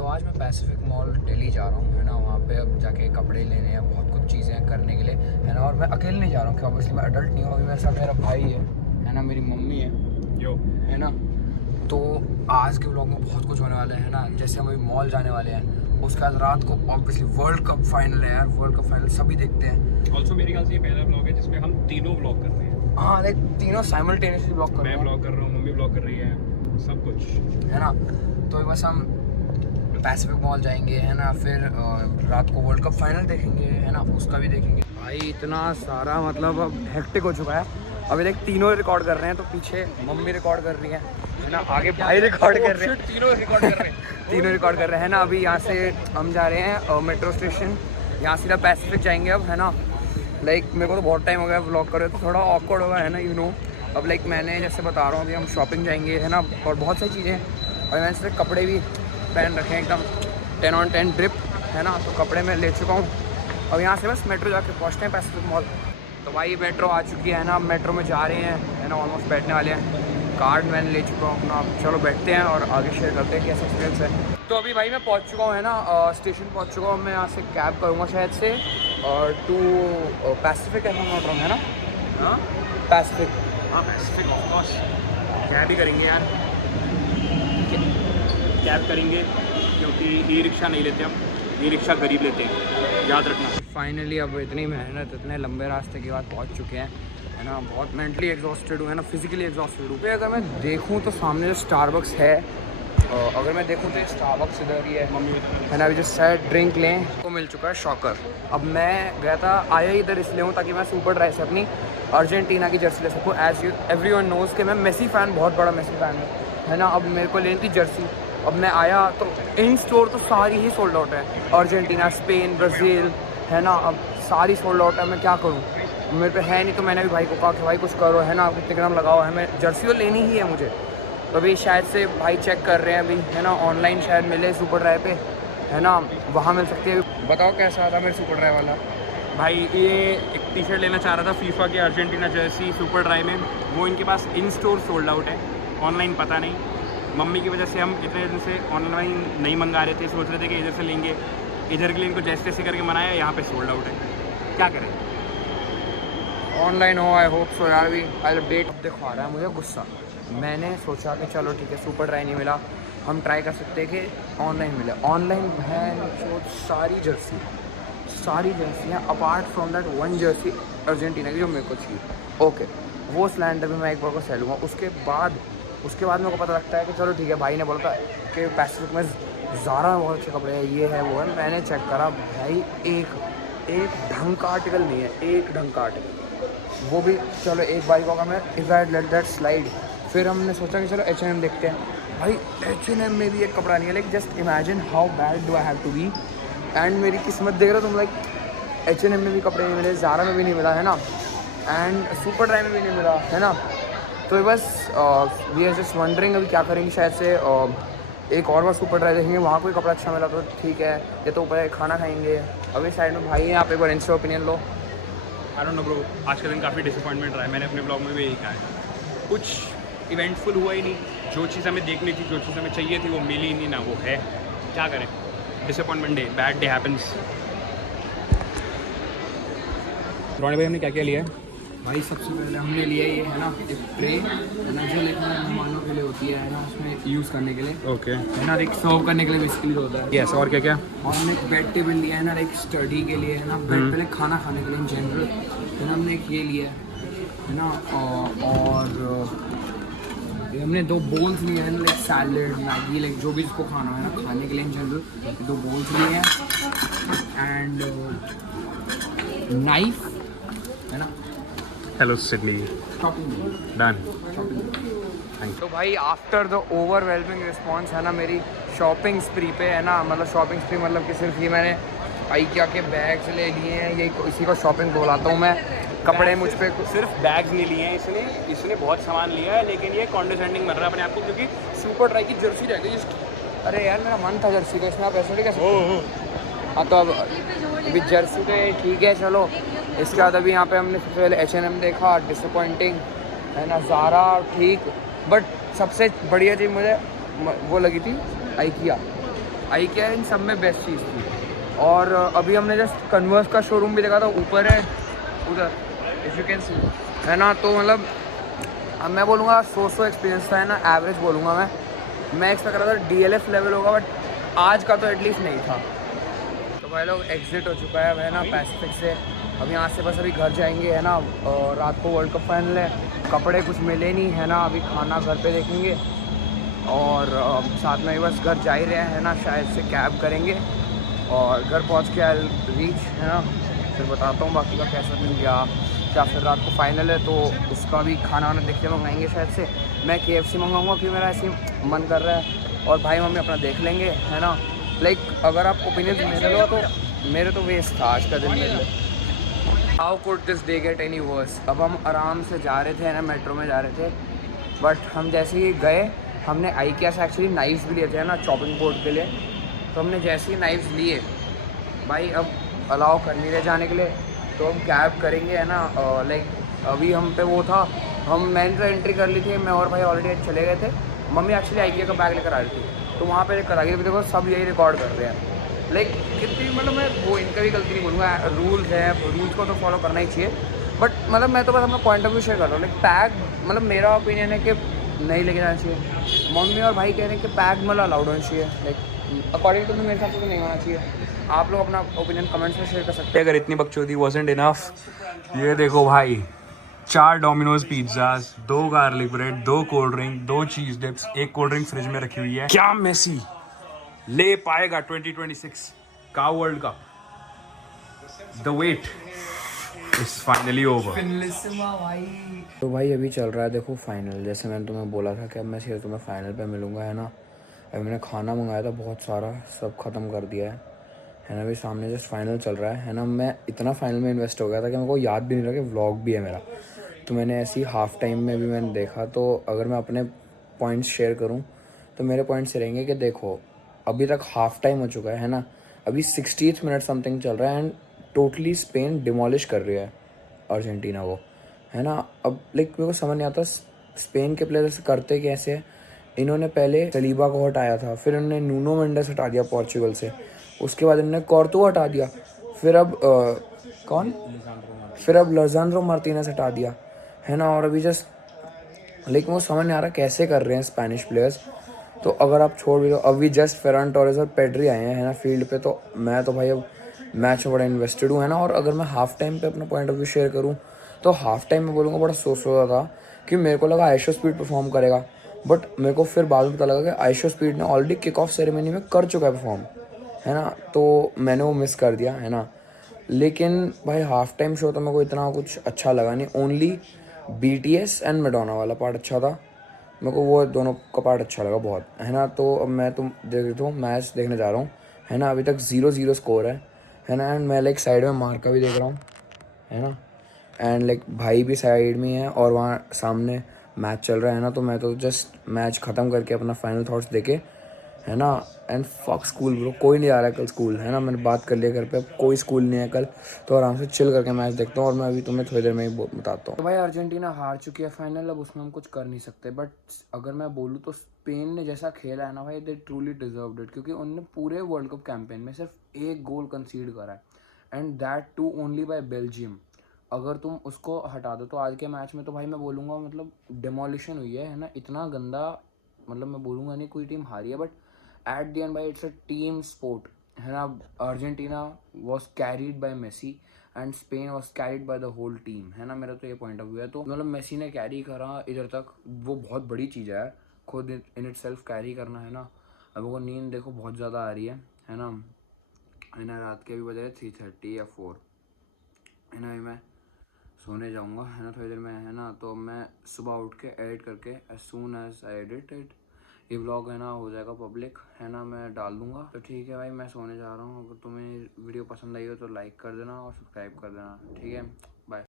तो आज मैं पैसिफिक मॉल दिल्ली जा रहा हूँ, है ना। वहाँ पे अब जाके कपड़े लेने हैं, बहुत कुछ चीज़ें हैं करने के लिए, है ना। और मैं अकेले नहीं जा रहा हूँ क्योंकि ऑब्वियसली मैं अडल्ट नहीं हूँ। अभी मेरे साथ मेरा भाई है ना, मेरी मम्मी है ना। तो आज के व्लॉग में बहुत कुछ होने वाला है ना। जैसे हम अभी मॉल जाने वाले हैं, उसके बाद रात को ऑब्वियसली वर्ल्ड कप फाइनल है यार। वर्ल्ड कप फाइनल सभी देखते हैं। ऑल्सो मेरे ख्याल से ये पहला ब्लॉग है जिसमें हम तीनों ब्लॉग कर रहे हैं। हाँ, लाइक तीनों साइमल्टेनियसली ब्लॉग कर रहे हैं। मैं ब्लॉग कर रहा हूँ, मम्मी ब्लॉग कर रही है, सब कुछ है ना। तो बस हम पैसिफिक मॉल जाएंगे, है ना। फिर रात को वर्ल्ड कप फाइनल देखेंगे, है ना। उसका भी देखेंगे। भाई इतना सारा मतलब अब हेक्टिक हो चुका है। अभी देख तीनों रिकॉर्ड कर रहे हैं, तो पीछे मम्मी रिकॉर्ड कर रही है ना। आगे भाई रिकॉर्ड कर रहे हैं, तीनों रिकॉर्ड कर रहे हैं। तीनों रिकॉर्ड कर रहे हैं ना। अभी यहाँ से हम जा रहे हैं मेट्रो स्टेशन, यहाँ सीधा पैसिफिक जाएंगे अब, है ना। लाइक मेरे को तो बहुत टाइम हो गया व्लॉग कर रहे, तो थोड़ा ऑकवर्ड होगा, है ना, यू नो। अब लाइक मैंने जैसे बता रहा हूँ अभी हम शॉपिंग जाएंगे, है ना। और बहुत सारी चीज़ें हैं। और मैंने सिर्फ कपड़े भी पहन रखे हैं एकदम 10 on 10 ड्रिप, है ना। तो कपड़े मैं ले चुका हूँ। अब यहाँ से बस मेट्रो जाके पहुँचते हैं पैसिफिक मॉल। तो भाई मेट्रो आ चुकी है ना, अब मेट्रो में जा रहे हैं, है ना। ऑलमोस्ट बैठने वाले हैं। कार्ड मैंने ले चुका हूँ अपना। चलो बैठते हैं और आगे शेयर करते हैं कैसा एक्सपीरियंस है। तो अभी भाई मैं पहुँच चुका हूँ, है ना। स्टेशन पहुँच चुका हूँ। मैं यहाँ से कैब करूँगा शायद से और टू पैसिफिक है ना, है ना। हाँ पैसिफिक, हाँ पैसिफिक ऑफ कोर्स कैब ही करेंगे यार, कैब करेंगे क्योंकि ई रिक्शा नहीं लेते हम, ई रिक्शा गरीब लेते हैं, याद रखना। फाइनली अब इतनी मेहनत, इतने लंबे रास्ते के बाद पहुँच चुके हैं, है ना। बहुत मेंटली एग्जॉस्टेड हूँ, है ना, फिजिकली एग्जॉस्टेड हूँ। अगर मैं देखूँ तो सामने जो स्टारबक्स है, अगर मैं देखूँ तो ये स्टारबक्स इधर ही है ना। अभी जो शायद ड्रिंक लें तो मिल चुका है शॉकर। अब मैं गया था, आया इधर इसलिए हूँ ताकि मैं सुपर ड्राई से अपनी अर्जेंटीना की जर्सी ले सकूँ। एज यू एवरीवन नोज़ कि मैं मेसी फ़ैन, बहुत बड़ा मेसी फ़ैन हूँ, है ना। अब मेरे को लेनी थी जर्सी। अब मैं आया तो इन स्टोर तो सारी ही सोल्ड आउट है। अर्जेंटीना, स्पेन, ब्राज़ील, है ना। अब सारी सोल्ड आउट है। मैं क्या करूँ, मेरे पे है नहीं। तो मैंने भी भाई को कहा कि भाई कुछ करो, है ना, कितने ग्राम लगाओ, है। मैं जर्सी तो लेनी ही है मुझे। तो अभी शायद से भाई चेक कर रहे हैं अभी, है ना। ऑनलाइन शायद मिले सुपर ड्राई पे, है ना, वहाँ मिल सकती है। बताओ कैसा आता मेरे सुपर ड्राई वाला। भाई ये एक टी शर्ट लेना चाह रहा था फीफा के, अर्जेंटीना जर्सी सुपर ड्राई में। वो इनके पास इन स्टोर सोल्ड आउट है, ऑनलाइन पता नहीं। मम्मी की वजह से हम इतने दिन से ऑनलाइन नहीं मंगा रहे थे, सोच रहे थे कि इधर से लेंगे। इधर के लिए इनको जैसे तैसे करके मनाया, यहाँ पे सोल्ड आउट है, क्या करें। ऑनलाइन हो, आई होप सो यार। भी आई डेट देखो आ रहा है मुझे गुस्सा। मैंने सोचा कि चलो ठीक है, सुपर ड्राई नहीं मिला, हम ट्राई कर सकते हैं कि ऑनलाइन मिले। ऑनलाइन है जो सारी जर्सियाँ apart from that one jersey Argentina की जो मेरे को चाहिए, ओके, वो सिलेंडर भी मैं एक बार को सह लूँगा। उसके बाद मेरे को पता लगता है कि चलो ठीक है, भाई ने बोला था कि पैसिफिक में ज़ारा में बहुत अच्छे कपड़े हैं, ये है वो है। मैंने चेक करा भाई, एक ढंग का आर्टिकल नहीं है, एक ढंग का आर्टिकल। वो भी चलो एक बाइक होगा, मैं if I let that slide. फिर हमने सोचा कि चलो H&M देखते हैं। भाई H&M में भी एक कपड़ा नहीं है। Like just imagine how bad do I have to be. And मेरी किस्मत देख रहे हो तुम, लाइक H&M में भी कपड़े नहीं मिले, ज़ारा में भी नहीं मिला, है ना। एंड सुपर ड्राई में भी नहीं मिला, है ना। तो बस वी आर जस्ट वंडरिंग अभी क्या करेंगे। शायद से एक और बार सुपर ड्राई देखेंगे, वहाँ कोई कपड़ा अच्छा मिला तो ठीक है, या तो ऊपर खाना खाएंगे। अभी साइड में भाई हैं, आप एक बार इनसे opinion low. I don't know bro, आज का दिन काफ़ी डिसअपॉइंटमेंट रहा है। मैंने अपने ब्लॉग में भी यही कहा है, कुछ इवेंटफुल हुआ ही नहीं। जो चीज़ हमें देखनी थी, जो चीज़ हमें चाहिए थी, वो मिली नहीं, ना वो है, क्या करें। Disappointment day, bad day happens. रोने भाई हमने क्या क्या लिया है? भाई सबसे पहले हमने लिया ये, है ना, एक ट्रे, है ना, जो लेकिन मेहमानों के लिए होती है ना, उसमें यूज़ करने के लिए, ओके, है ना, एक सर्व करने के लिए बेसिकली होता है। यस, और क्या क्या? और हमने एक बेड टेबल लिया है ना, एक स्टडी के लिए, है ना, बेड पहले खाना खाने के लिए इन जनरल, है ना। हमने एक ये लिया है ना। और हमने 2 बोल्स लिए हैं, लाइक सैलड, मैगी, लाइक जो भी इसको खाना है ना खाने के लिए इन जनरल, 2 बोल्स लिए हैं। एंड नाइफ, है ना। Hello Sydney, done. तो भाई आफ्टर द ओवरवेलमिंग रिस्पॉन्स, है ना, मेरी शॉपिंग स्प्री पे, है ना, मतलब शॉपिंग स्प्री मतलब कि सिर्फ ये मैंने आइकिया के बैग्स ले लिए हैं, ये इसी को शॉपिंग बोलाता हूँ मैं। कपड़े मुझ पे सिर्फ बैग्स नहीं लिए हैं इसने बहुत सामान लिया है, लेकिन ये कॉन्डिसेंडिंग बन रहा है अपने आप को, क्योंकि सुपर ड्राई की जर्सी रह गई इसकी। अरे यार मेरा मन था जर्सी का, इसमें आप ऐसे कैसे। हाँ तो अब अभी जर्सी तो ठीक है, चलो। इसके बाद अभी यहाँ पे हमने सबसे पहले H&M देखा, डिसअपॉइंटिंग, है ना। ज़ारा ठीक, बट सबसे बढ़िया चीज़ मुझे वो लगी थी आइकिया। IKEA इन सब में बेस्ट चीज़ थी। और अभी हमने जस्ट कन्वर्स का शोरूम भी देखा था, ऊपर है उधर, इफ़ यू कैन सी, है ना। तो मतलब अब मैं बोलूँगा सो एक्सपीरियंस था, है ना, एवरेज बोलूँगा मैं एक्सपेक्ट कर रहा था DLF लेवल होगा, बट आज का तो एटलीस्ट नहीं था। तो भाई लोग एग्जिट हो चुका है ना पैसिफिक से। अब यहाँ से बस अभी घर जाएंगे, है ना, और रात को वर्ल्ड कप फाइनल है, कपड़े कुछ मिले नहीं, है ना, अभी खाना घर पे देखेंगे और साथ में ही बस घर जा ही रहे हैं, है ना, शायद से कैब करेंगे और घर पहुँच के आई रीच, है ना, फिर बताता हूँ बाकी का कैसा दिन गया। क्या फिर रात को फाइनल है तो उसका भी खाना वाना देख के मंगाएंगे, शायद से मैं KFC मंगाऊँगा क्योंकि मेरा ऐसे ही मन कर रहा है, और भाई मम्मी अपना देख लेंगे, है ना। लाइक अगर आप ओपिनियन मेरे लो तो मेरे तो वेस्ट था आज का दिन मेरे लिए। How could this day get any worse. अब हम आराम से जा रहे थे ना, मेट्रो में जा रहे थे, बट हम जैसे ही गए हमने IKEA से एक्चुअली नाइफ्स भी लिए थे, है ना, चॉपिंग बोर्ड के लिए। तो हमने जैसे ही नाइफ्स लिए, भाई अब अलाउ कर नहीं रहे जाने के लिए, तो हम कैब करेंगे, है ना। लाइक अभी हम पे वो था, मैंने तो एंट्री कर ली थी, मैं और भाई ऑलरेडी चले गए थे। मम्मी एक्चुअली IKEA का बैग लेकर आ रही थी, तो वहाँ पे लेकर आ गई। देखो सब यही रिकॉर्ड कर रहे हैं, लाइक कितनी, मतलब मैं वो इनका भी गलती नहीं बोलूँगा, रूल्स है, रूल्स को तो फॉलो करना ही चाहिए, बट मतलब मैं तो बस अपना पॉइंट ऑफ व्यू शेयर कर रहा हूँ। लाइक पैक, मतलब मेरा ओपिनियन है कि नहीं लेके जाना चाहिए। मम्मी और भाई कह रहे हैं कि पैक मतलब अलाउड होना चाहिए, लाइक अकॉर्डिंग टू मी मेरे हिसाब से तो नहीं होना चाहिए। आप लोग अपना ओपिनियन कमेंट्स में शेयर कर सकते हैं। अगर इतनी बकचोदी वाज़न्ट इनफ, ये देखो भाई, 4 Domino's pizzas, 2 garlic bread, 2 cold drink, 2 चीज़ डिप्स, 1 कोल्ड ड्रिंक फ्रिज में रखी हुई है। क्या मेसी ले पाएगा 2026 का world cup? The wait is finally over. तो भाई अभी चल रहा है देखो फाइनल, जैसे मैंने तुम्हें बोला था कि अब मैं सीधे तुम्हें फाइनल पे मिलूंगा, है ना। अभी मैंने खाना मंगाया था बहुत सारा, सब ख़त्म कर दिया है ना। अभी सामने जस्ट फाइनल चल रहा है ना। मैं इतना फाइनल में इन्वेस्ट हो गया था कि मेरे को याद भी नहीं रहा कि व्लॉग भी है मेरा। तो मैंने ऐसी हाफ टाइम में भी मैंने देखा, तो अगर मैं अपने पॉइंट्स शेयर करूँ तो मेरे पॉइंट्स रहेंगे कि देखो अभी तक हाफ टाइम हो चुका है ना, अभी 60th मिनट समथिंग चल रहा है एंड टोटली स्पेन डिमोलिश कर रही है अर्जेंटीना को, है ना। अब लाइक मेरे को समझ नहीं आता स्पेन के प्लेयर्स करते कैसे हैं। इन्होंने पहले सलीबा को हटाया था, फिर इन्होंने नूनो मेंडेस हटा दिया पोर्चुगल से, उसके बाद इन्होंने कॉर्तो हटा दिया, फिर अब कौन फिर अब लजांड्रो मार्टिनेज हटा दिया, है ना। और अभी जस्ट लेकिन वो समझ नहीं आ रहा कैसे कर रहे हैं स्पेनिश प्लेयर्स। तो अगर आप छोड़ भी दो, अभी जस्ट फेरन टोरेस और पेड्री आए हैं, है ना, फील्ड पे, तो मैं तो भाई अब मैच में बड़ा इन्वेस्टेड हूँ, है ना। और अगर मैं हाफ टाइम पे अपना पॉइंट ऑफ व्यू शेयर करूँ तो हाफ टाइम में बोलूँगा बड़ा सोच रहा था कि मेरे को लगा आइशो स्पीड परफॉर्म करेगा, बट मेरे को फिर बाद में पता लगा कि आइशो स्पीड ने ऑलरेडी किक ऑफ सेरेमनी में कर चुका है परफॉर्म, है ना। तो मैंने वो मिस कर दिया, है ना। लेकिन भाई हाफ टाइम शो तो मेरे को इतना कुछ अच्छा लगा नहीं, ओनली BTS एंड मैडोना वाला पार्ट अच्छा था मेरे को, वो दोनों का पार्ट अच्छा लगा बहुत, है ना। तो अब मैं तुम देख हूँ मैच देखने जा रहा हूँ, है ना। अभी तक 0-0 स्कोर है ना। एंड मैं लाइक साइड में मार्का भी देख रहा हूँ, है ना। एंड लाइक भाई भी साइड में है और वहाँ सामने मैच चल रहा है ना। तो मैं तो जस्ट मैच ख़त्म करके अपना फाइनल थॉट्स देके, है ना। एंड फक स्कूल ब्रो, कोई नहीं आ रहा है कल स्कूल, है ना। मैंने बात कर लिया घर पे, अब कोई स्कूल नहीं है कल, तो आराम से चिल करके मैच देखता हूँ। और मैं अभी तुम्हें थोड़ी देर में ही बताता हूँ। तो भाई अर्जेंटीना हार चुकी है फाइनल, अब उसमें हम कुछ कर नहीं सकते, बट अगर मैं बोलूँ तो स्पेन ने जैसा खेला है ना भाई, दे ट्रूली डिजर्व्ड इट, क्योंकि उन्होंने पूरे वर्ल्ड कप कैंपेन में सिर्फ एक गोल कंसीड करा है, and that too only by Belgium. अगर तुम उसको हटा दो तो आज के मैच में तो भाई मैं बोलूँगा मतलब डिमोलिशन हुई है ना। इतना गंदा, मतलब मैं बोलूँगा नहीं कोई टीम हारी है, बट एट द एंड भाई इट्स अ टीम स्पोर्ट, है ना। Argentina was carried by Messi and Spain was carried by the whole team, है ना। मेरा तो ये पॉइंट ऑफ व्यू है। तो मतलब मेसी ने कैरी करा इधर तक, वो बहुत बड़ी चीज़ है खुद इन इट सेल्फ कैरी करना, है ना। अब वो नींद देखो बहुत ज़्यादा आ रही है ना। रात के भी बज रहे 3:30 या 4, है ना। मैं सोने जाऊंगा, है ना, थोड़ी देर में, है ना। तो मैं सुबह उठ के एडिट करके as soon as I edit it, ये व्लॉग, है ना, हो जाएगा पब्लिक, है ना, मैं डाल दूंगा। तो ठीक है भाई, मैं सोने जा रहा हूँ। अगर तुम्हें वीडियो पसंद आई हो तो लाइक कर देना और सब्सक्राइब कर देना, ठीक है।